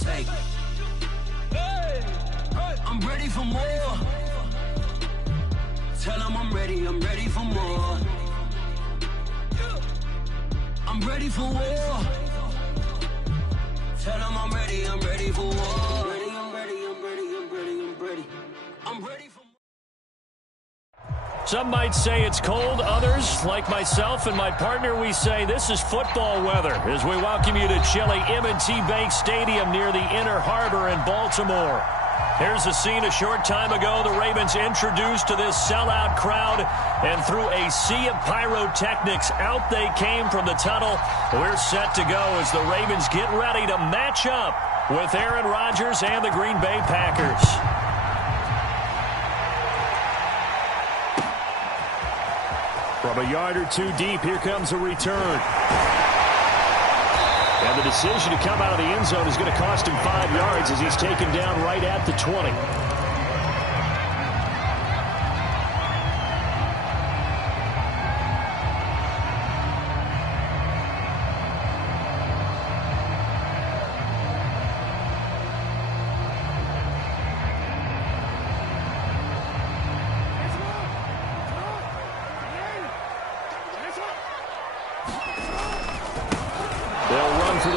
Take it. I'm ready for more. Tell them I'm ready for more. I'm ready for war. Tell them I'm ready for war. I'm ready for more. Some might say it's cold. Others, like myself and my partner, we say this is football weather as we welcome you to chilly M&T Bank Stadium near the Inner Harbor in Baltimore. Here's a scene a short time ago. The Ravens introduced to this sellout crowd, and through a sea of pyrotechnics, out they came from the tunnel. We're set to go as the Ravens get ready to match up with Aaron Rodgers and the Green Bay Packers. From a yard or two deep, here comes a return. And the decision to come out of the end zone is going to cost him 5 yards as he's taken down right at the 20.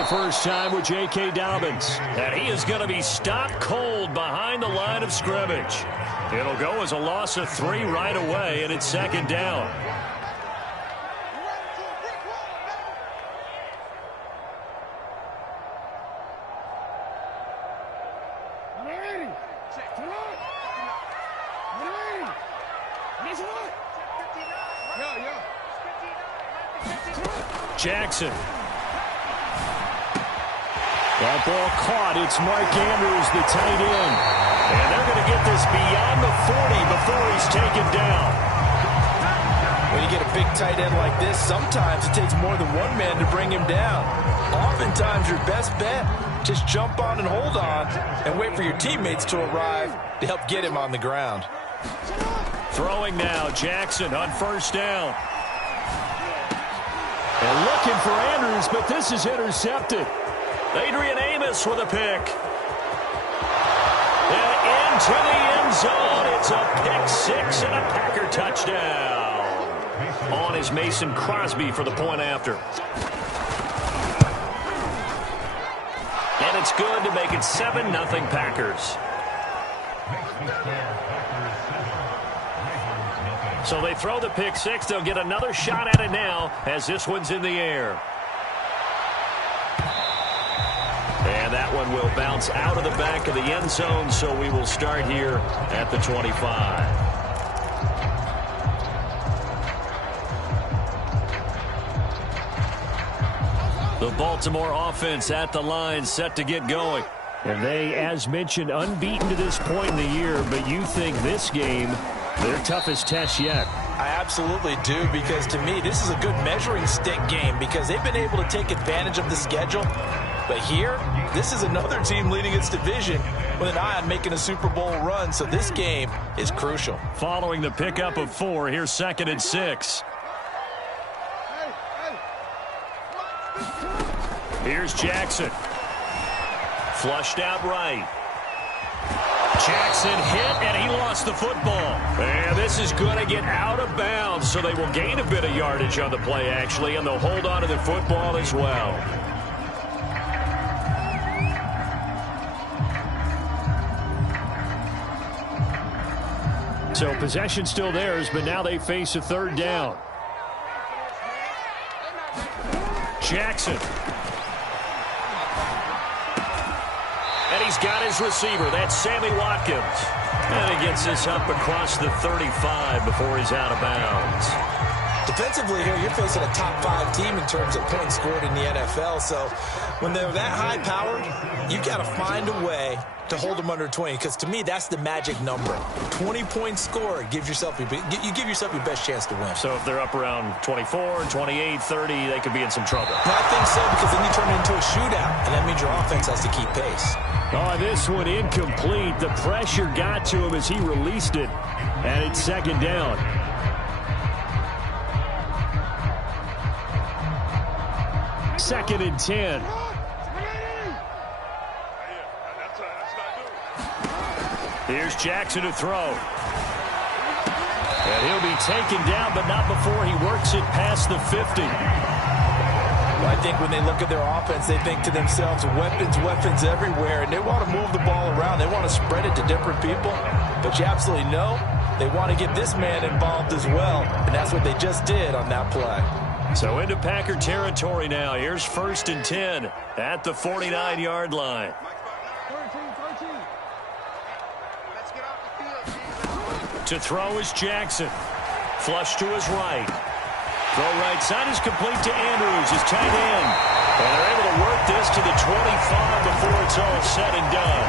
First time with J.K. Dobbins. And he is going to be stopped cold behind the line of scrimmage. It'll go as a loss of 3 right away, and it's second down. Jackson. That ball caught. It's Mark Andrews, the tight end. And they're going to get this beyond the 40 before he's taken down. When you get a big tight end like this, sometimes it takes more than one man to bring him down. Oftentimes, your best bet, just jump on and hold on and wait for your teammates to arrive to help get him on the ground. Throwing now, Jackson on first down. And looking for Andrews, but this is intercepted. Adrian Amos with a pick. And into the end zone. It's a pick six and a Packer touchdown. On is Mason Crosby for the point after. And it's good to make it 7-0 Packers. So they throw the pick six. They'll get another shot at it now as this one's in the air. And that one will bounce out of the back of the end zone, so we will start here at the 25. The Baltimore offense at the line, set to get going. And they, as mentioned, unbeaten to this point in the year, but you think this game, their toughest test yet. I absolutely do, because to me, this is a good measuring stick game because they've been able to take advantage of the schedule. But here, this is another team leading its division with an eye on making a Super Bowl run, so this game is crucial. Following the pickup of 4, here's 2nd and 6. Here's Jackson. Flushed out right. Jackson hit, and he lost the football. And this is going to get out of bounds, so they will gain a bit of yardage on the play, actually, and they'll hold on to the football as well. So possession still theirs, but now they face a 3rd down. Jackson. And he's got his receiver. That's Sammy Watkins. And he gets this up across the 35 before he's out of bounds. Defensively here, you're facing a top 5 team in terms of points scored in the NFL. So when they're that high powered, you've got to find a way to hold them under 20, because to me, that's the magic number. 20 points scored gives yourself you give yourself your best chance to win. So if they're up around 24, 28, 30, they could be in some trouble. I think so, because then you turn it into a shootout, and that means your offense has to keep pace. Oh, this one incomplete. The pressure got to him as he released it, and it's 2nd down. Second and 10. Here's Jackson to throw. And he'll be taken down, but not before he works it past the 50. Well, I think when they look at their offense, they think to themselves, weapons, weapons everywhere, and they want to move the ball around. They want to spread it to different people. But you absolutely know they want to get this man involved as well, and that's what they just did on that play. So into Packer territory now. Here's 1st and 10 at the 49-yard line. To throw is Jackson. Flush to his right. Throw right side is complete to Andrews, his tight end. And they're able to work this to the 25 before it's all said and done.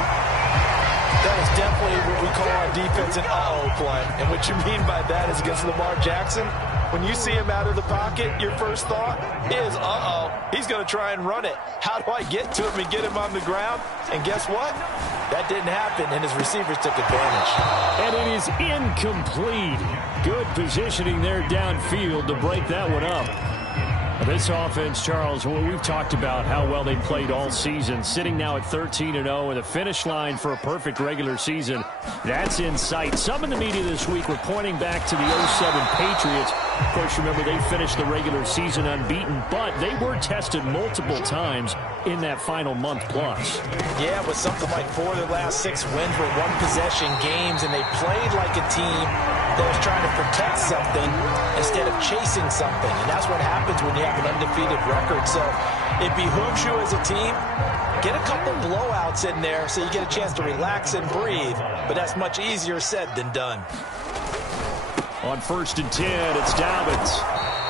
That was definitely what we call our defense an uh-oh play. And what you mean by that is against Lamar Jackson, when you see him out of the pocket, your first thought is, uh-oh, he's going to try and run it. How do I get to him and get him on the ground? And guess what? That didn't happen, and his receivers took advantage. And it is incomplete. Good positioning there downfield to break that one up. This offense, Charles, well, we've talked about how well they played all season, sitting now at 13-0, and the finish line for a perfect regular season, that's in sight. Some in the media this week were pointing back to the 07 Patriots. Of course, remember, they finished the regular season unbeaten, but they were tested multiple times in that final month plus. Yeah, with something like 4 of their last 6 wins were one-possession games, and they played like a team that was trying to protect something instead of chasing something. And that's what happens when you have an undefeated record. So it behooves you as a team, get a couple blowouts in there so you get a chance to relax and breathe. But that's much easier said than done. On 1st and 10, it's Dobbins.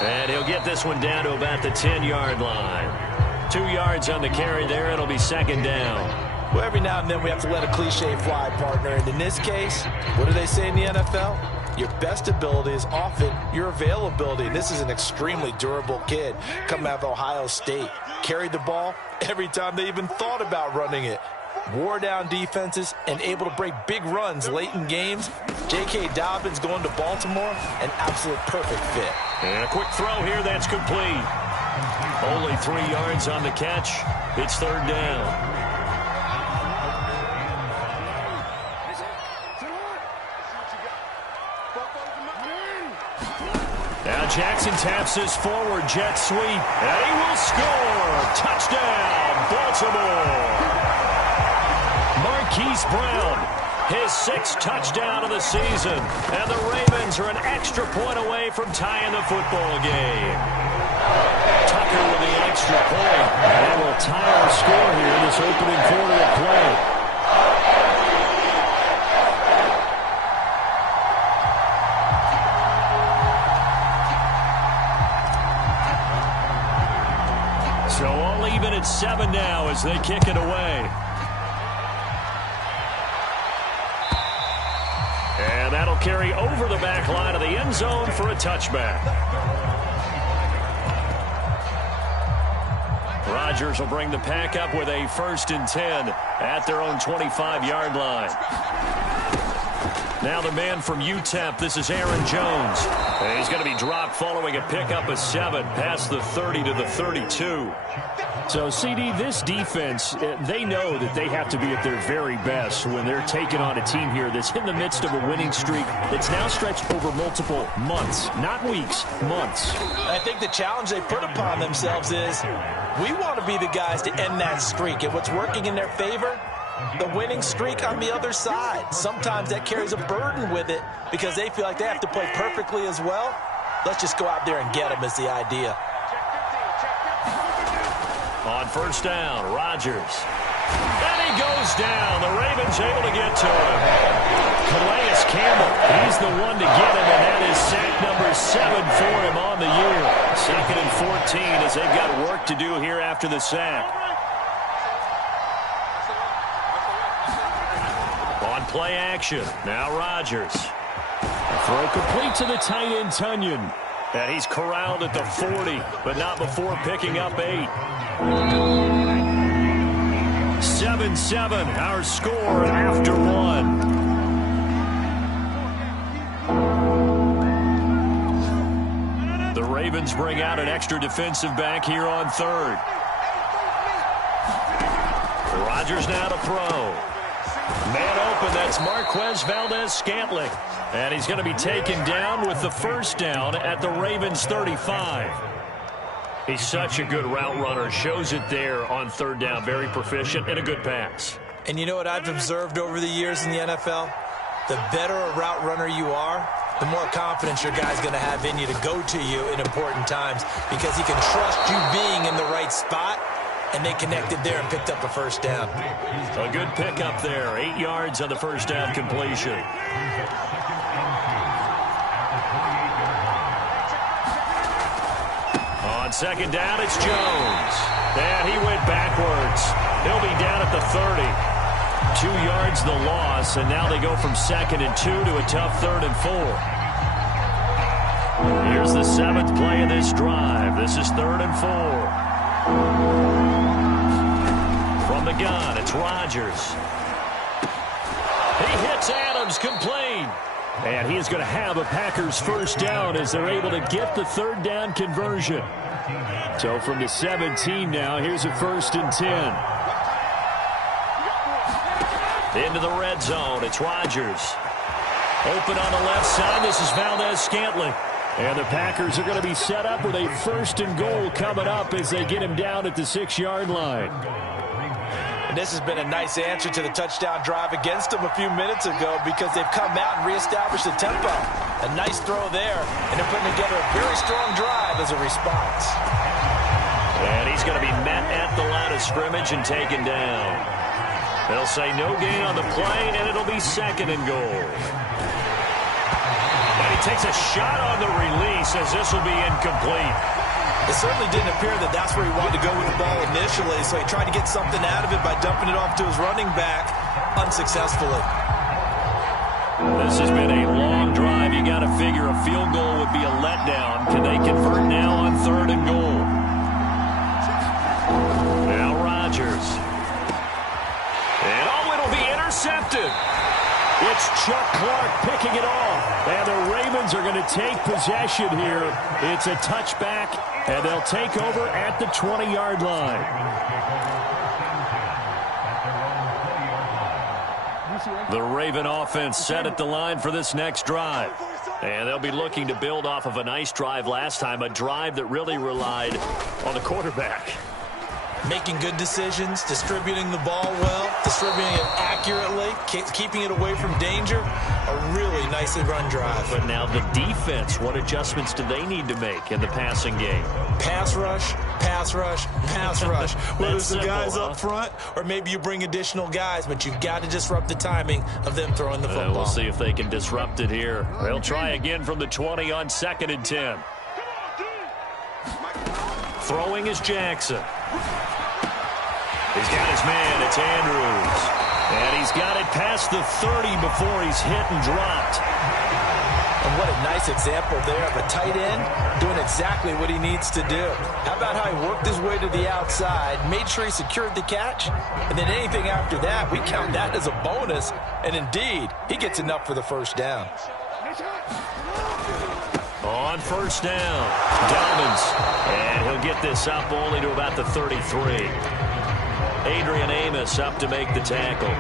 And he'll get this one down to about the 10-yard line. 2 yards on the carry there. It'll be 2nd down. Well, every now and then we have to let a cliche fly, partner. And in this case, what do they say in the NFL? Your best ability is often your availability. And this is an extremely durable kid coming out of Ohio State. Carried the ball every time they even thought about running it. Wore down defenses and able to break big runs late in games. J.K. Dobbins going to Baltimore, an absolute perfect fit. And a quick throw here that's complete. Only 3 yards on the catch. It's 3rd down. Now Jackson taps his forward jet sweep, and he will score. Touchdown, Baltimore. Marquise Brown, his 6th touchdown of the season, and the Ravens are an extra point away from tying the football game. Tucker with the extra point, and will tie our score here in this opening quarter of play. So all even at 7 now as they kick it away. And that'll carry over the back line of the end zone for a touchback. Rodgers will bring the pack up with a 1st and 10 at their own 25-yard line. Now the man from UTEP, this is Aaron Jones. And he's going to be dropped following a pickup of 7 past the 30 to the 32. So, CD, this defense, they know that they have to be at their very best when they're taking on a team here that's in the midst of a winning streak that's now stretched over multiple months, not weeks, months. I think the challenge they put upon themselves is we want to be the guys to end that streak. And what's working in their favor? The winning streak on the other side. Sometimes that carries a burden with it because they feel like they have to play perfectly as well. Let's just go out there and get them is the idea. On 1st down, Rodgers. And he goes down. The Ravens able to get to him. Calais Campbell, he's the one to get him, and that is sack number 7 for him on the year. 2nd and 14 as they've got work to do here after the sack. On play action, now Rodgers. Throw complete to the tight end, Tunyon. And he's corralled at the 40, but not before picking up 8. 7-7, our score after 1. The Ravens bring out an extra defensive back here on 3rd. Rodgers now to throw. Man open, that's Marquez Valdez-Scantling. And he's going to be taken down with the first down at the Ravens 35. He's such a good route runner. Shows it there on third down. Very proficient and a good pass. And you know what I've observed over the years in the NFL? The better a route runner you are, the more confidence your guy's going to have in you to go to you in important times because he can trust you being in the right spot, and they connected there and picked up a first down. A good pickup there. 8 yards on the first down completion. On second down, it's Jones. And he went backwards. He'll be down at the 30. 2 yards the loss, and now they go from 2nd and 2 to a tough 3rd and 4. Here's the 7th play of this drive. This is 3rd and 4. From the gun, it's Rodgers. He hits Adams, complete. And he is going to have a Packers first down as they're able to get the 3rd down conversion. So from the 17 now, here's a 1st and 10. Into the red zone, it's Rodgers. Open on the left side, this is Valdez-Scantling. And the Packers are going to be set up with a 1st and goal coming up as they get him down at the 6-yard line. And this has been a nice answer to the touchdown drive against them a few minutes ago because they've come out and reestablished the tempo. A nice throw there, and they're putting together a very strong drive as a response. And he's going to be met at the line of scrimmage and taken down. They'll say no gain on the play, and it'll be 2nd and goal. And he takes a shot on the release as this will be incomplete. It certainly didn't appear that that's where he wanted to go with the ball initially, so he tried to get something out of it by dumping it off to his running back unsuccessfully. This has been a long drive. You got to figure a field goal would be a letdown. Can they convert now on 3rd and goal? Now Rodgers. And it'll be intercepted. It's Chuck Clark picking it off. And the Ravens are going to take possession here. It's a touchback, and they'll take over at the 20-yard line. The Raven offense set at the line for this next drive. And they'll be looking to build off of a nice drive last time, a drive that really relied on the quarterback. Making good decisions, distributing the ball well, distributing it accurately, keeping it away from danger. A really nicely run drive. But now the defense, what adjustments do they need to make in the passing game? Pass rush, pass rush, pass rush. Whether it's the guys up front or maybe you bring additional guys, but you've got to disrupt the timing of them throwing the football. We'll see if they can disrupt it here. They'll try again from the 20 on 2nd and 10. Throwing is Jackson. He's got his man. It's Andrews. And he's got it past the 30 before he's hit and dropped. And what a nice example there of a tight end doing exactly what he needs to do. How about how he worked his way to the outside, made sure he secured the catch, and then anything after that, we count that as a bonus. And indeed, he gets enough for the first down. On first down, Dobbins. And he'll get this up only to about the 33. Adrian Amos up to make the tackle.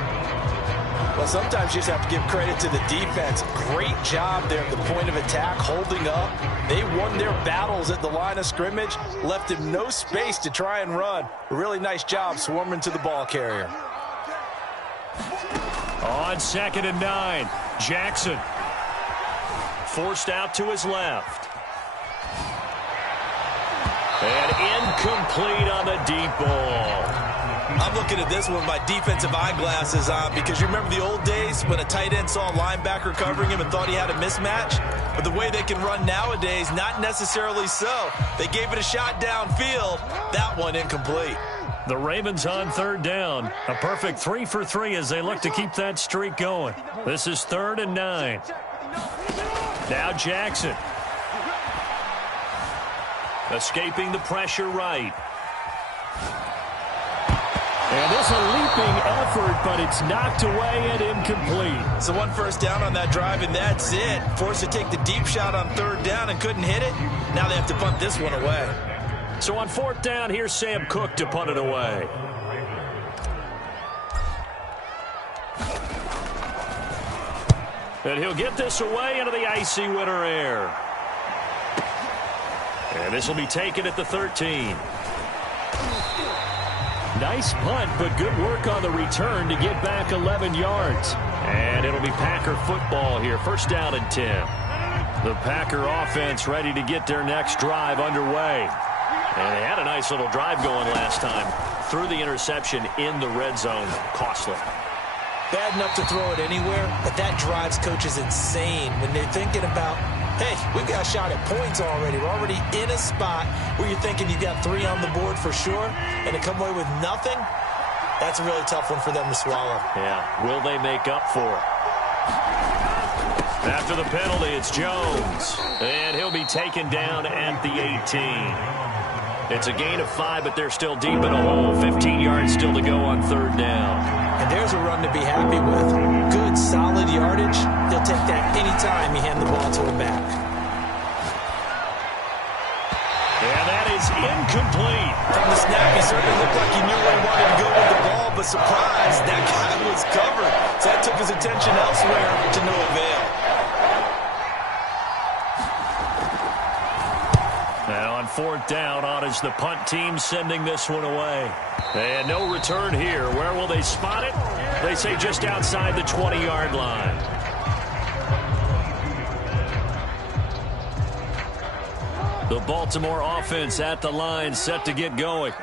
Well, sometimes you just have to give credit to the defense. Great job there at the point of attack, holding up. They won their battles at the line of scrimmage, left him no space to try and run. A really nice job swarming to the ball carrier. On 2nd and 9, Jackson. Forced out to his left. And incomplete on the deep ball. I'm looking at this with my defensive eyeglasses on because you remember the old days when a tight end saw a linebacker covering him and thought he had a mismatch? But the way they can run nowadays, not necessarily so. They gave it a shot downfield. That one incomplete. The Ravens on 3rd down. A perfect 3 for 3 as they look to keep that streak going. This is 3rd and 9. Now Jackson. Escaping the pressure right. And this is a leaping effort, but it's knocked away and incomplete. So one first down on that drive, and that's it. Forced to take the deep shot on 3rd down and couldn't hit it. Now they have to punt this one away. So on 4th down, here's Sam Cook to punt it away. And he'll get this away into the icy winter air. And this will be taken at the 13. Nice punt, but good work on the return to get back 11 yards. And it'll be Packer football here. First down and 10. The Packer offense ready to get their next drive underway. And they had a nice little drive going last time. Threw the interception in the red zone. Costly. Bad enough to throw it anywhere, but that drives coaches insane when they're thinking about, hey, we've got a shot at points already. We're already in a spot where you're thinking you've got 3 on the board for sure, and to come away with nothing, that's a really tough one for them to swallow. Yeah, will they make up for it? After the penalty, it's Jones, and he'll be taken down at the 18. It's a gain of 5, but they're still deep in a hole. 15 yards still to go on third down. And there's a run to be happy with. Good, solid yardage. He'll take that anytime you hand the ball to him back. And that is incomplete. From the snap, he certainly looked like he knew where he wanted to go with the ball, but surprise, that guy was covered. So that took his attention elsewhere to no avail. And on fourth down, on is the punt team sending this one away. And no return here. Where will they spot it? They say just outside the 20-yard line. The Baltimore offense at the line, set to get going.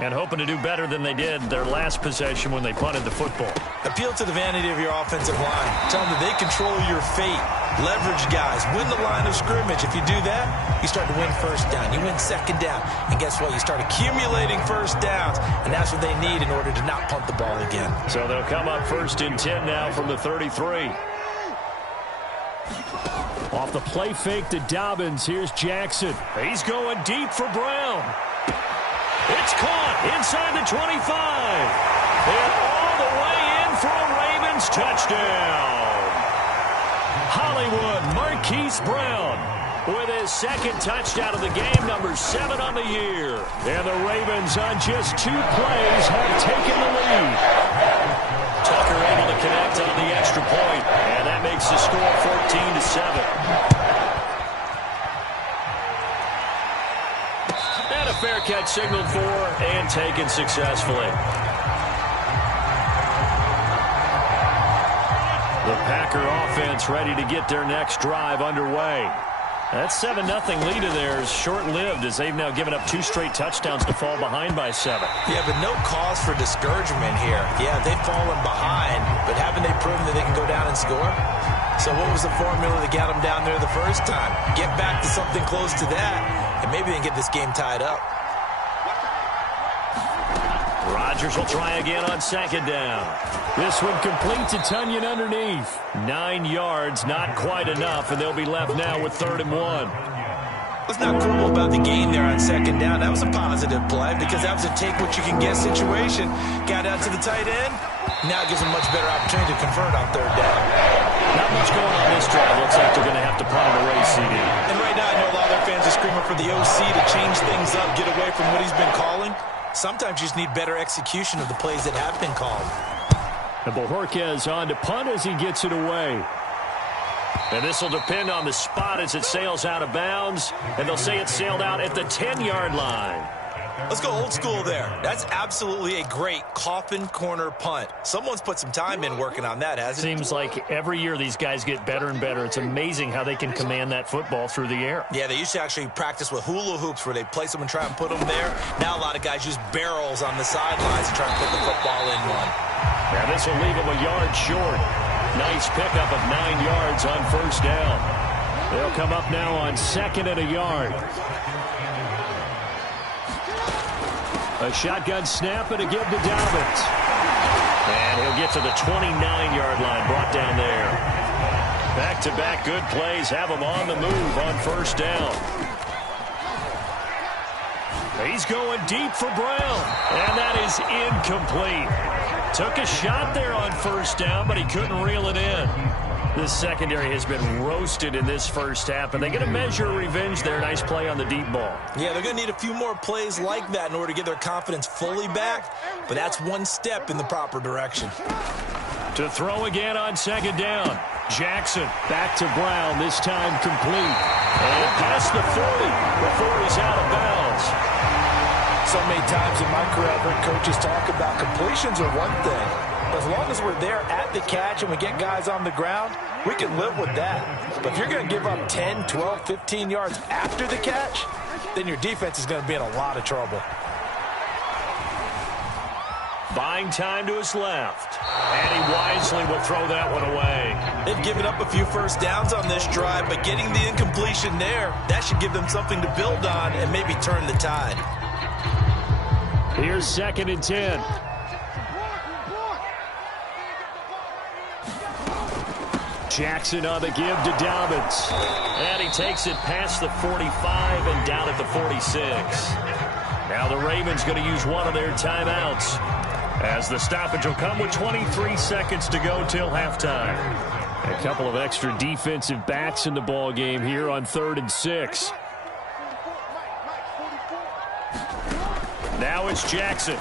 And hoping to do better than they did their last possession when they punted the football. Appeal to the vanity of your offensive line. Tell them that they control your fate. Leverage guys. Win the line of scrimmage. If you do that, you start to win first down. You win second down. And guess what? You start accumulating first downs. And that's what they need in order to not punt the ball again. So they'll come up first and 10 now from the 33. Off the play fake to Dobbins. Here's Jackson. He's going deep for Brown. It's caught inside the 25. And all the way in for a Ravens touchdown. Hollywood Marquise Brown with his second touchdown of the game, number 7 on the year. And the Ravens on just 2 plays have taken the lead. Tucker able to connect on the extra point, and that makes the score 14-7. And a fair catch signaled for and taken successfully. The Packer offense ready to get their next drive underway. That 7-0 lead of theirs short-lived as they've now given up 2 straight touchdowns to fall behind by 7. Yeah, but no cause for discouragement here. Yeah, they've fallen behind, but haven't they proven that they can go down and score? So what was the formula that got them down there the first time? Get back to something close to that, and maybe they can get this game tied up. Rodgers will try again on second down. This one complete to Tunyon underneath. 9 yards, not quite enough, and they'll be left now with 3rd and 1. What's not cool about the game there on second down? That was a positive play because that was a take-what-you-can-get situation. Got out to the tight end. Now it gives them a much better opportunity to convert on 3rd down. Not much going on this drive. Looks like they're going to have to punt it away, CD. And right now I know a lot of their fans are screaming for the OC to change things up, get away from what he's been calling. Sometimes you just need better execution of the plays that have been called. And Bojorquez on to punt as he gets it away. And this will depend on the spot as it sails out of bounds. And they'll say it sailed out at the 10-yard line. Let's go old school there. That's absolutely a great coffin corner punt. Someone's put some time in working on that, hasn't it? Seems like every year these guys get better and better. It's amazing how they can command that football through the air. Yeah, they used to actually practice with hula hoops where they place them and try and put them there. Now a lot of guys use barrels on the sidelines to try and put the football in one. Now this will leave them a yard short. Nice pickup of 9 yards on first down. They'll come up now on 2nd and a yard. A shotgun snap and a give to Dobbins. And he'll get to the 29-yard line, brought down there. Back-to-back good plays have him on the move on first down. He's going deep for Brown, and that is incomplete. Took a shot there on first down, but he couldn't reel it in. This secondary has been roasted in this first half, and they're going to measure revenge there. Nice play on the deep ball. Yeah, they're going to need a few more plays like that in order to get their confidence fully back, but that's one step in the proper direction. To throw again on second down. Jackson back to Brown, this time complete. And past the 40 before he's out of bounds. So many times in my career, I've heard coaches talk about completions are one thing. But as long as we're there at the catch and we get guys on the ground, we can live with that. But if you're going to give up 10, 12, 15 yards after the catch, then your defense is going to be in a lot of trouble. Buying time to his left. And he wisely will throw that one away. They've given up a few first downs on this drive, but getting the incompletion there, that should give them something to build on and maybe turn the tide. Here's 2nd and 10. Jackson on the give to Dobbins. And he takes it past the 45 and down at the 46. Now the Ravens going to use one of their timeouts, as the stoppage will come with 23 seconds to go till halftime. A couple of extra defensive backs in the ball game here on 3rd and 6. Now it's Jackson.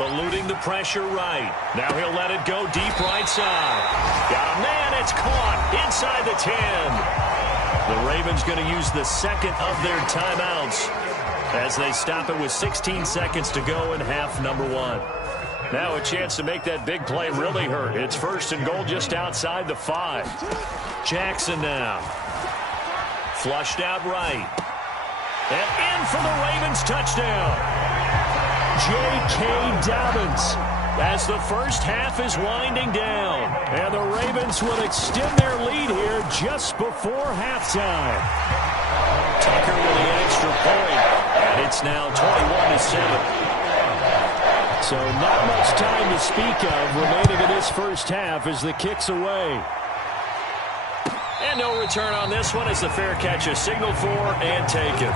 Eluding the pressure right. Now he'll let it go deep right side. Got a man, it's caught inside the 10. The Ravens going to use the second of their timeouts as they stop it with 16 seconds to go in half number 1. Now a chance to make that big play really hurt. It's 1st and goal just outside the 5. Jackson now. Flushed out right. And in for the Ravens touchdown. J.K. Dobbins, as the first half is winding down. And the Ravens will extend their lead here just before halftime. Tucker with the extra point. And it's now 21-7. So not much time to speak of remaining in this first half as the kick's away. And no return on this one as the fair catch is signaled for and taken.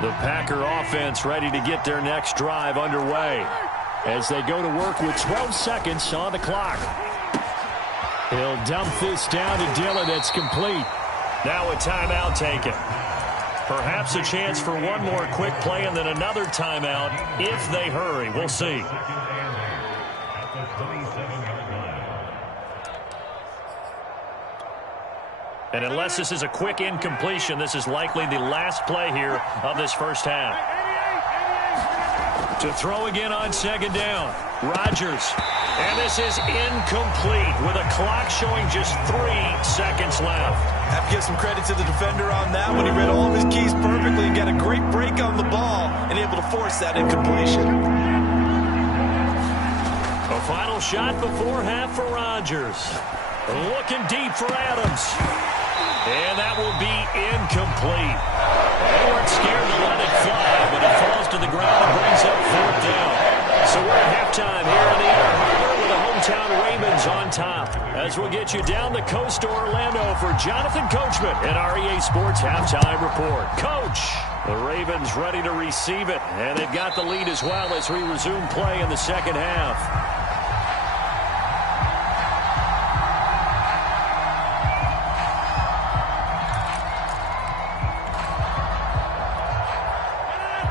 The Packer offense ready to get their next drive underway as they go to work with 12 seconds on the clock. He'll dump this down to Dillon. It's complete. Now a timeout taken. Perhaps a chance for one more quick play and then another timeout if they hurry. We'll see. And unless this is a quick incompletion, this is likely the last play here of this first half. To throw again on second down. Rodgers. And this is incomplete with a clock showing just 3 seconds left. Have to give some credit to the defender on that one. He read all of his keys perfectly and got a great break on the ball and able to force that incompletion. A final shot before half for Rodgers. Looking deep for Adams. And that will be incomplete. They weren't scared to let it fly, but it falls to the ground and brings up 4th down. So we're at halftime here in the Inner Harbor with the hometown Ravens on top. As we'll get you down the coast to Orlando for Jonathan Coachman and our EA Sports Halftime Report. Coach, the Ravens ready to receive it, and they've got the lead as well as we resume play in the second half.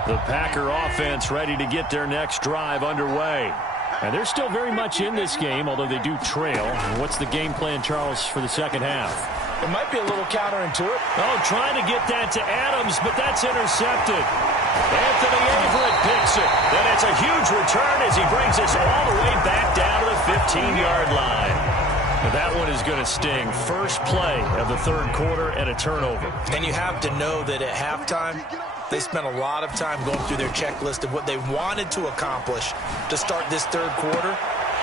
The Packer offense ready to get their next drive underway. And they're still very much in this game, although they do trail. What's the game plan, Charles, for the second half? It might be a little counterintuitive. Oh, trying to get that to Adams, but that's intercepted. Anthony Everett picks it. And it's a huge return as he brings us all the way back down to the 15-yard line. Now that one is going to sting. First play of the third quarter and a turnover. And you have to know that at halftime, they spent a lot of time going through their checklist of what they wanted to accomplish to start this third quarter.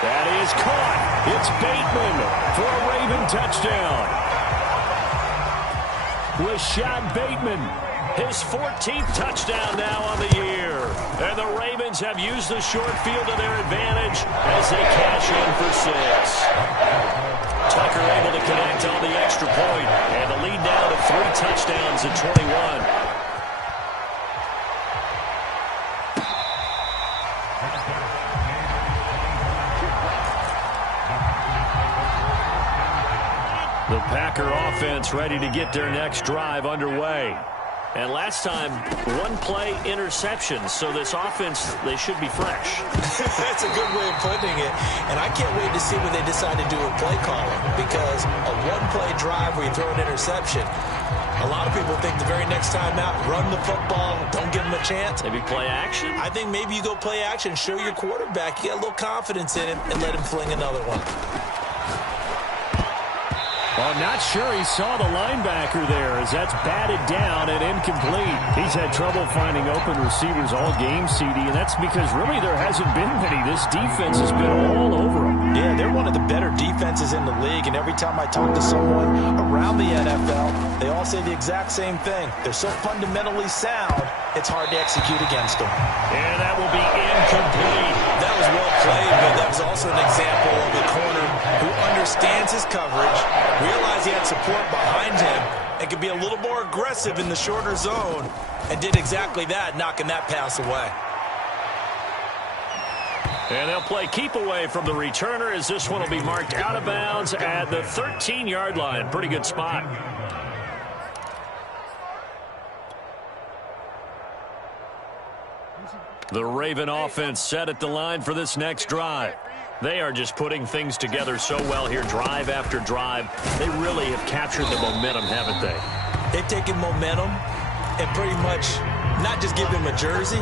That is caught. It's Bateman for a Raven touchdown. Rashad Bateman, his 14th touchdown now on the year. And the Ravens have used the short field to their advantage as they cash in for 6. Tucker able to connect on the extra point, and the lead down to 3 touchdowns at 21. The Packer offense ready to get their next drive underway. And last time, one play interception. So this offense, they should be fresh. That's a good way of putting it. And I can't wait to see what they decide to do with play calling, because a one-play drive where you throw an interception, a lot of people think the very next time out, run the football, don't give them a chance. Maybe play action? I think maybe you go play action, show your quarterback you got a little confidence in him, and let him fling another one. Well, I'm not sure he saw the linebacker there, as that's batted down and incomplete. He's had trouble finding open receivers all game, CD, and that's because really there hasn't been many. This defense has been all over him. Yeah, they're one of the better defenses in the league, and every time I talk to someone around the NFL, they all say the exact same thing. They're so fundamentally sound, it's hard to execute against them. And that will be incomplete. That was well played, but that was also an example of a corner who understands his coverage, realized he had support behind him, and could be a little more aggressive in the shorter zone, and did exactly that, knocking that pass away. And they'll play keep away from the returner, as this one will be marked out of bounds at the 13-yard line. Pretty good spot. The Raven offense set at the line for this next drive. They are just putting things together so well here, drive after drive. They really have captured the momentum, haven't they? They've taken momentum and pretty much not just give him a jersey,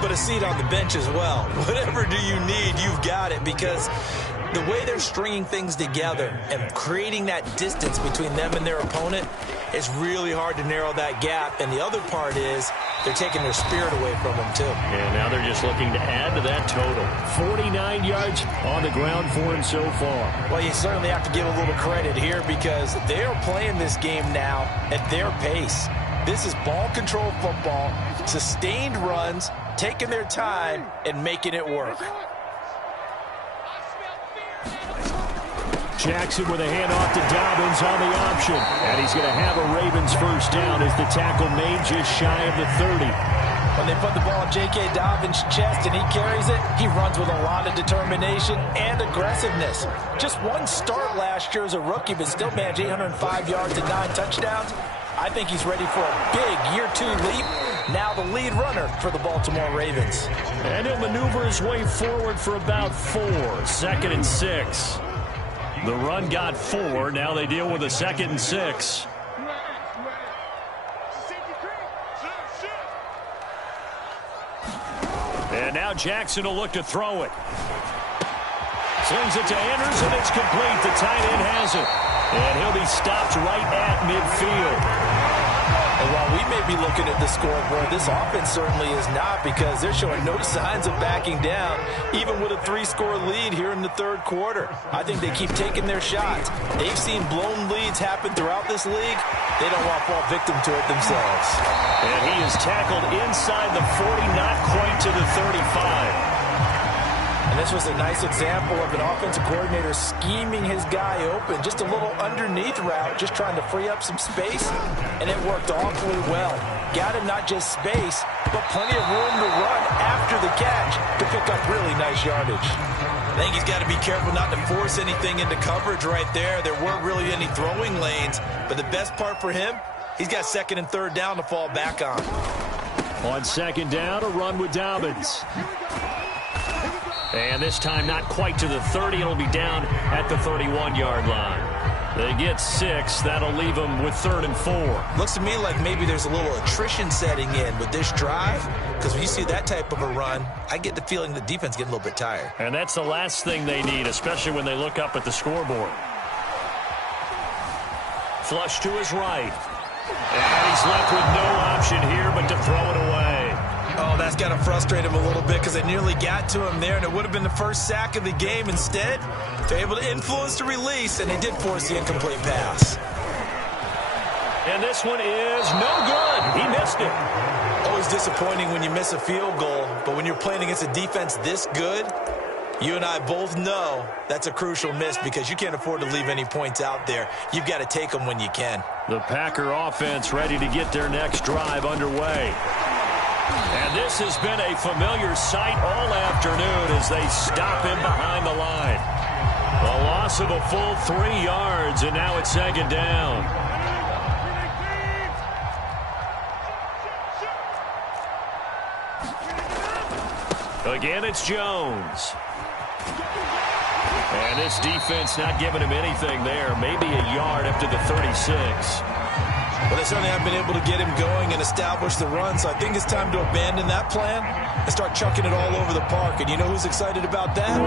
but a seat on the bench as well. Whatever do you need, you've got it, because the way they're stringing things together and creating that distance between them and their opponent, it's really hard to narrow that gap. And the other part is they're taking their spirit away from them, too. And now they're just looking to add to that total. 49 yards on the ground for him so far. Well, you certainly have to give a little credit here, because they are playing this game now at their pace. This is ball control football, sustained runs, taking their time, and making it work. Jackson with a handoff to Dobbins on the option. And he's going to have a Ravens first down as the tackle made just shy of the 30. When they put the ball in J.K. Dobbins' chest and he carries it, he runs with a lot of determination and aggressiveness. Just one start last year as a rookie, but still managed 805 yards and 9 touchdowns. I think he's ready for a big year-2 leap. Now the lead runner for the Baltimore Ravens. And he'll maneuver his way forward for about 4. 2nd and 6. The run got 4. Now they deal with a 2nd and 6. And now Jackson will look to throw it. Slings it to Andrews, and it's complete. The tight end has it. And he'll be stopped right at midfield. And while we may be looking at the scoreboard, this offense certainly is not, because they're showing no signs of backing down, even with a 3-score lead here in the third quarter. I think they keep taking their shots. They've seen blown leads happen throughout this league. They don't want to fall victim to it themselves. And he is tackled inside the 40, not quite to the 35. And this was a nice example of an offensive coordinator scheming his guy open. Just a little underneath route, just trying to free up some space, and it worked awfully well. Got him not just space, but plenty of room to run after the catch to pick up really nice yardage. I think he's got to be careful not to force anything into coverage right there. There weren't really any throwing lanes, but the best part for him, he's got 2nd and 3rd down to fall back on. On 2nd down, a run with Dobbins. And this time not quite to the 30. It'll be down at the 31-yard line. They get 6. That'll leave them with 3rd and 4. Looks to me like maybe there's a little attrition setting in with this drive, because when you see that type of a run, I get the feeling the defense getting a little bit tired. And that's the last thing they need, especially when they look up at the scoreboard. Flush to his right. And he's left with no option here but to throw it away. Oh, that's got to frustrate him a little bit, because they nearly got to him there, and it would have been the first sack of the game. Instead, they're able to influence the release, and they did force the incomplete pass. And this one is no good. He missed it. Always disappointing when you miss a field goal, but when you're playing against a defense this good, you and I both know that's a crucial miss, because you can't afford to leave any points out there. You've got to take them when you can. The Packer offense ready to get their next drive underway. And this has been a familiar sight all afternoon as they stop him behind the line. A loss of a full 3 yards, and now it's 2nd down. Again, it's Jones. And this defense not giving him anything there. Maybe a yard up to the 36. Well, they certainly haven't been able to get him going and establish the run, so I think it's time to abandon that plan and start chucking it all over the park. And you know who's excited about that?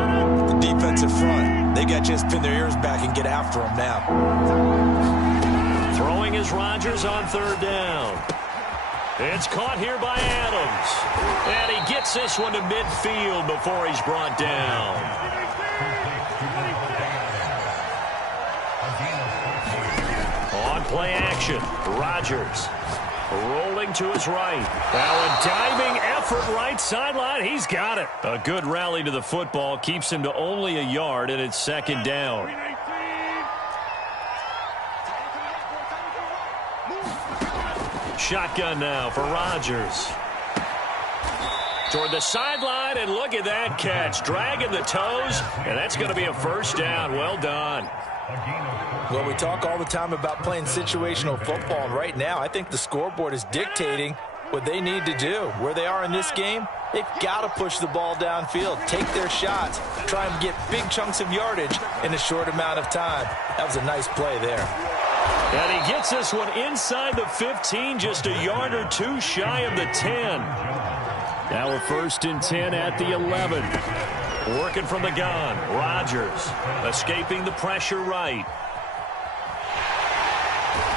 The defensive front. They got to just pin their ears back and get after him now. Throwing is Rodgers on third down. It's caught here by Adams. And he gets this one to midfield before he's brought down. On play action, Rodgers rolling to his right. Now a diving effort right sideline. He's got it. A good rally to the football keeps him to only a yard, and it's second down. Shotgun now for Rodgers. Toward the sideline, and look at that catch. Dragging the toes, and that's going to be a first down. Well done. Well, we talk all the time about playing situational football, and right now I think the scoreboard is dictating what they need to do. Where they are in this game, they've got to push the ball downfield, take their shots, try and get big chunks of yardage in a short amount of time. That was a nice play there. And he gets this one inside the 15, just a yard or two shy of the 10. Now a 1st and 10 at the 11. Working from the gun, Rodgers escaping the pressure right.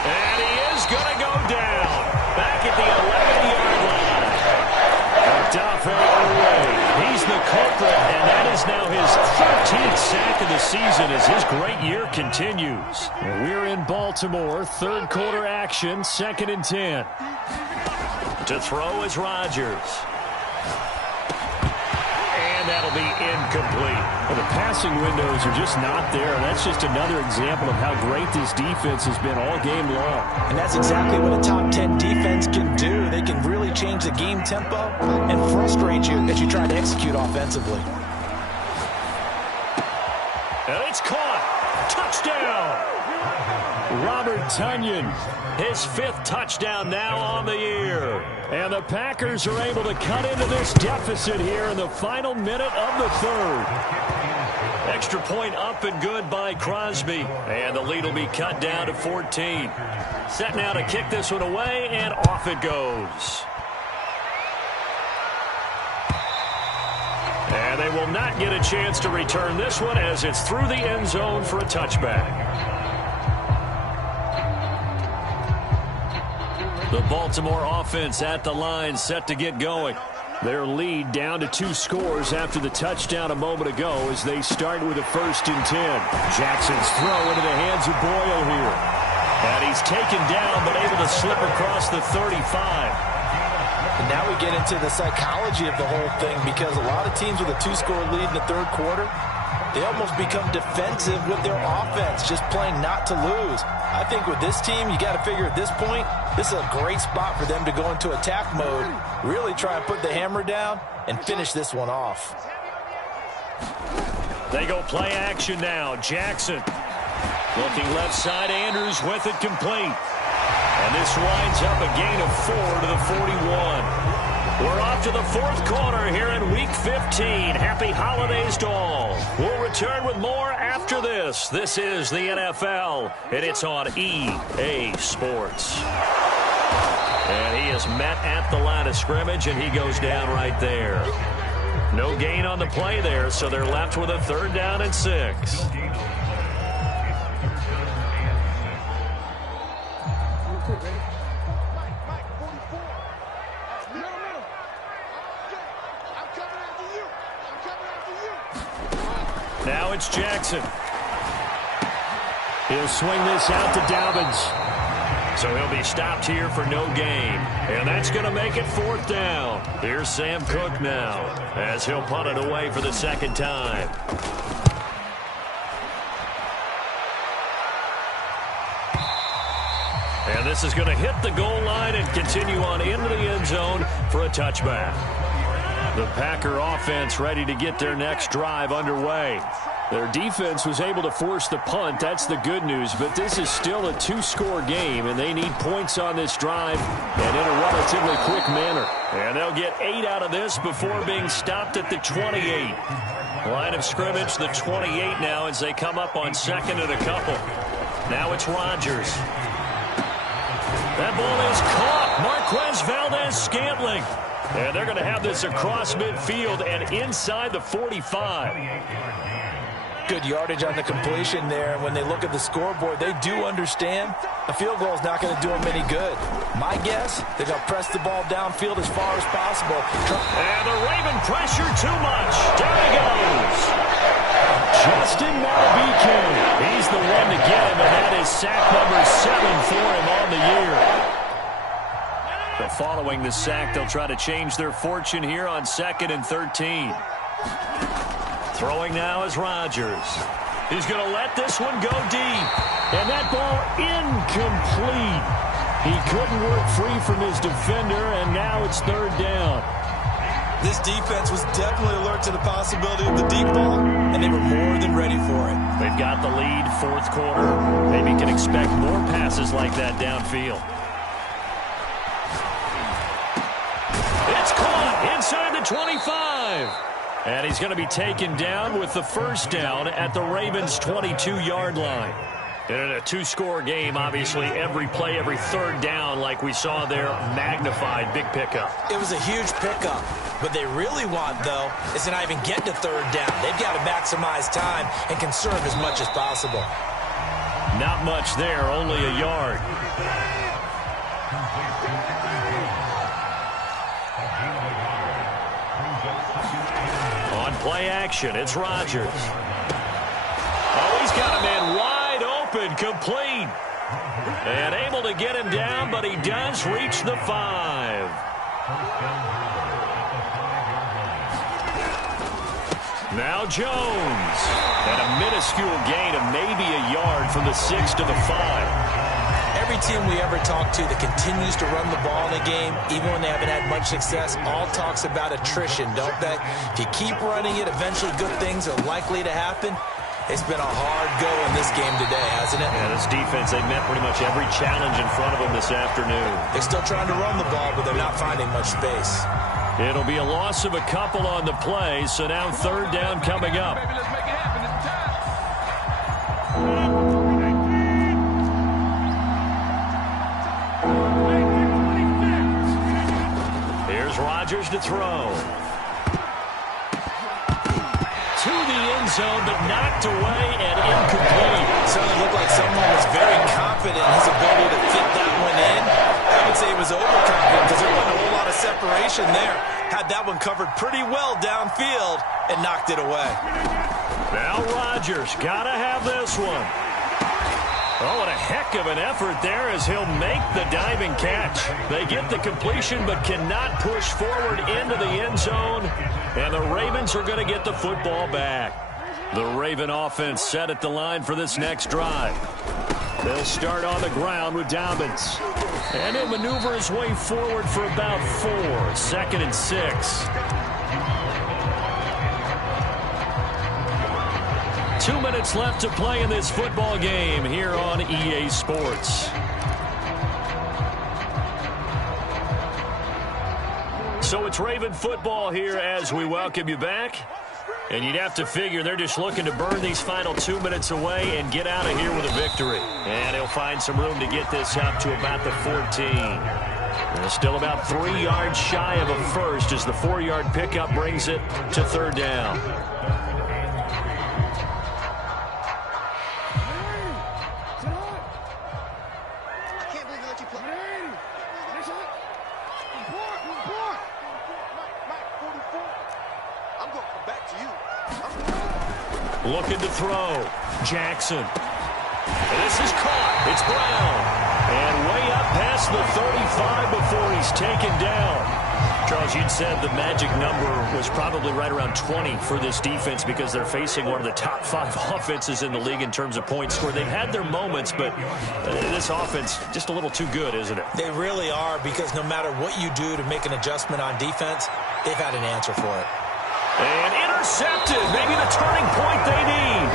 And he is going to go down. Back at the 11-yard line. Odafe Oweh. He's the culprit, and that is now his 13th sack of the season as his great year continues. We're in Baltimore, third quarter action, 2nd and 10. To throw is Rodgers. That'll be incomplete. Well, the passing windows are just not there, and that's just another example of how great this defense has been all game long. And that's exactly what a top 10 defense can do. They can really change the game tempo and frustrate you as you try to execute offensively. And it's caught. Touchdown. Robert Tonyan, his 5th touchdown now on the year. And the Packers are able to cut into this deficit here in the final minute of the 3rd. Extra point up and good by Crosby. And the lead will be cut down to 14. Set now to kick this one away, and off it goes. And they will not get a chance to return this one as it's through the end zone for a touchback. The Baltimore offense at the line, set to get going. Their lead down to 2 scores after the touchdown a moment ago as they start with a 1st and 10. Jackson's throw into the hands of Boyle here. And he's taken down but able to slip across the 35. And now we get into the psychology of the whole thing, because a lot of teams with a 2-score lead in the 3rd quarter, they almost become defensive with their offense, just playing not to lose. I think with this team, you got to figure at this point, this is a great spot for them to go into attack mode, really try and put the hammer down and finish this one off. They go play action now. Jackson looking left side. Andrews with it complete. And this winds up a gain of 4 to the 41. We're off to the 4th quarter here in Week 15. Happy holidays to all. We'll return with more after this. This is the NFL, and it's on EA Sports. And he is met at the line of scrimmage, and he goes down right there. No gain on the play there, so they're left with a 3rd down and 6. Now it's Jackson. He'll swing this out to Dobbins. So he'll be stopped here for no gain. And that's going to make it 4th down. Here's Sam Cook now as he'll punt it away for the 2nd time. And this is going to hit the goal line and continue on into the end zone for a touchback. The Packer offense ready to get their next drive underway. Their defense was able to force the punt. That's the good news. But this is still a 2-score game, and they need points on this drive. And in a run of relatively quick manner. And they'll get 8 out of this before being stopped at the 28. Line of scrimmage, the 28 now as they come up on second and a couple. Now it's Rodgers. That ball is caught. Marquez Valdez-Scantling. And they're going to have this across midfield and inside the 45. Good yardage on the completion there. And when they look at the scoreboard, they do understand a field goal is not going to do them any good. My guess, they're going to press the ball downfield as far as possible. And the Raven pressure too much. Down he goes. Justin Madubuike. He's the one to get him, and that is sack number 7 for him on the year. So following the sack, they'll try to change their fortune here on 2nd and 13. Throwing now is Rodgers. He's going to let this one go deep. And that ball incomplete. He couldn't work free from his defender, and now it's 3rd down. This defense was definitely alert to the possibility of the deep ball, and they were more than ready for it. They've got the lead, 4th quarter. Maybe can expect more passes like that downfield. It's caught inside the 25. And he's going to be taken down with the 1st down at the Ravens' 22-yard line. And in a 2-score game, obviously, every play, every 3rd down, like we saw there, magnified. Big pickup. It was a huge pickup. What they really want, though, is to not even get to 3rd down. They've got to maximize time and conserve as much as possible. Not much there, only a yard. Play action. It's Rodgers. Oh, he's got a man wide open, complete. And able to get him down, but he does reach the 5. Now Jones. And a minuscule gain of maybe a yard from the 6 to the 5. Every team we ever talk to that continues to run the ball in a game, even when they haven't had much success, all talks about attrition, don't they? If you keep running it, eventually good things are likely to happen. It's been a hard go in this game today, hasn't it? Yeah, this defense, they've met pretty much every challenge in front of them this afternoon. They're still trying to run the ball, but they're not finding much space. It'll be a loss of a couple on the play, so now 3rd down coming up. Rodgers to throw. To the end zone, but knocked away and incomplete. Certainly looked like someone was very confident in his ability to fit that one in. I would say he was overconfident because there wasn't a whole lot of separation there. Had that one covered pretty well downfield and knocked it away. Now Rodgers got to have this one. Oh, what a heck of an effort there as he'll make the diving catch. They get the completion but cannot push forward into the end zone. And the Ravens are going to get the football back. The Raven offense set at the line for this next drive. They'll start on the ground with Dobbins. And he'll maneuver his way forward for about 4. 2nd and 6. 2 minutes left to play in this football game here on EA Sports. So it's Raven football here as we welcome you back. And you'd have to figure they're just looking to burn these final 2 minutes away and get out of here with a victory. And he'll find some room to get this up to about the 14. And still about 3 yards shy of a first as the 4-yard pickup brings it to 3rd down. Looking to throw. Jackson. And this is caught. It's Brown. And way up past the 35 before he's taken down. Charles, you'd said the magic number was probably right around 20 for this defense because they're facing one of the top 5 offenses in the league in terms of points scored. They've had their moments, but this offense just a little too good, isn't it? They really are, because no matter what you do to make an adjustment on defense, they've had an answer for it. And intercepted. Maybe the turning point they need.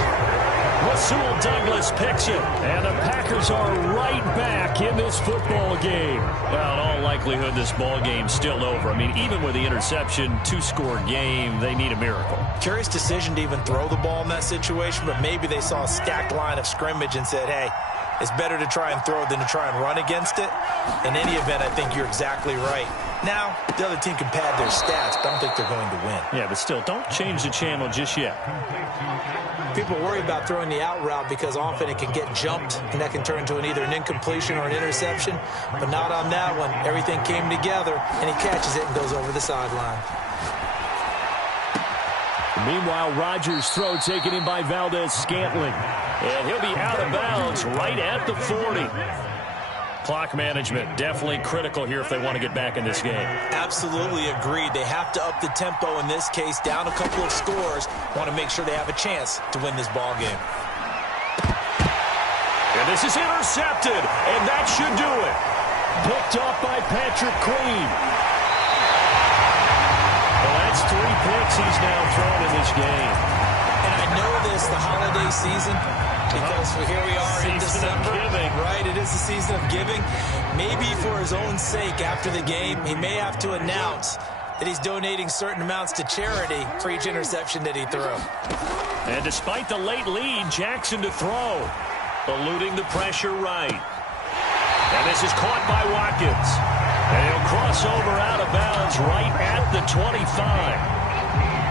Rasul Douglas picks it, and the Packers are right back in this football game. Well, in all likelihood, this ball game's still over. I mean, even with the interception, two-score game, they need a miracle. Curious decision to even throw the ball in that situation, but maybe they saw a stacked line of scrimmage and said, hey, it's better to try and throw than to try and run against it. In any event, I think you're exactly right. Now, the other team can pad their stats, but I don't think they're going to win. Yeah, but still, don't change the channel just yet. People worry about throwing the out route because often it can get jumped, and that can turn into either an incompletion or an interception. But not on that one. Everything came together, and he catches it and goes over the sideline. Meanwhile, Rodgers' throw taken in by Valdez-Scantling. And he'll be out of bounds right at the 40. Clock management definitely critical here if they want to get back in this game. Absolutely agreed. They have to up the tempo in this case, down a couple of scores. Want to make sure they have a chance to win this ball game. And this is intercepted, and that should do it. Picked off by Patrick Queen. Well, that's 3 picks he's now thrown in this game. And I know this, the holiday season, because here we are in December, right? It is the season of giving. Maybe for his own sake after the game, he may have to announce that he's donating certain amounts to charity for each interception that he threw. And despite the late lead, Jackson to throw, eluding the pressure right. And this is caught by Watkins. And he'll cross over out of bounds right at the 25.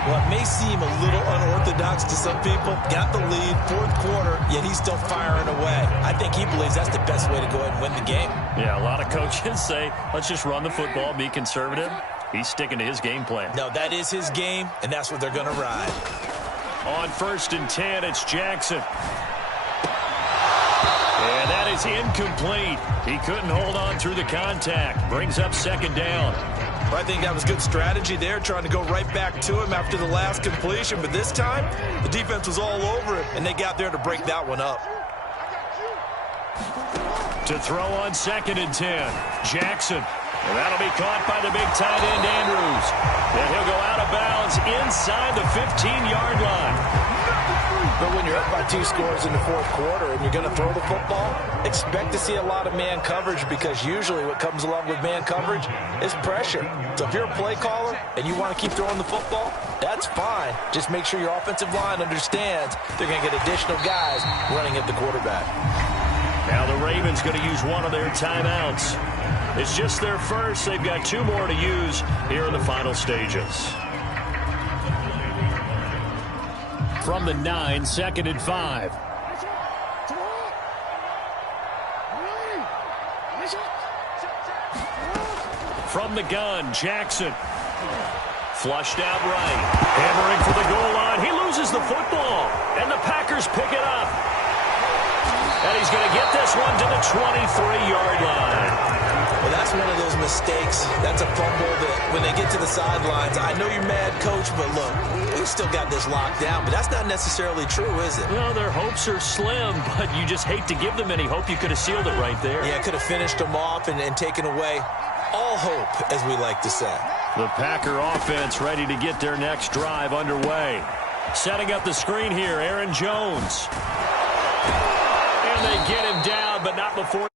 Well, it may seem a little unorthodox to some people. Got the lead, 4th quarter, yet he's still firing away. I think he believes that's the best way to go ahead and win the game. Yeah, a lot of coaches say, let's just run the football, be conservative. He's sticking to his game plan. No, that is his game, and that's what they're going to ride. On 1st and 10, it's Jackson. And that is incomplete. He couldn't hold on through the contact. Brings up 2nd down. Well, I think that was good strategy there, trying to go right back to him after the last completion. But this time, the defense was all over it, and they got there to break that one up. To throw on 2nd and 10, Jackson. And that'll be caught by the big tight end, Andrews. And he'll go out of bounds inside the 15-yard line. But when you're up by 2 scores in the 4th quarter and you're going to throw the football, expect to see a lot of man coverage, because usually what comes along with man coverage is pressure. So if you're a play caller and you want to keep throwing the football, that's fine. Just make sure your offensive line understands they're going to get additional guys running at the quarterback. Now the Ravens going to use one of their timeouts. It's just their first. They've got 2 more to use here in the final stages. From the 9, 2nd and 5. From the gun, Jackson. Flushed out right. Hammering for the goal line. He loses the football. And the Packers pick it up. And he's going to get this one to the 23-yard line. Well, that's one of those mistakes. That's a fumble that when they get to the sidelines, I know you're mad, Coach, but look, we've still got this locked down. But that's not necessarily true, is it? Well, their hopes are slim, but you just hate to give them any hope. You could have sealed it right there. Yeah, could have finished them off and taken away all hope, as we like to say. The Packer offense ready to get their next drive underway. Setting up the screen here, Aaron Jones. And they get him down, but not before.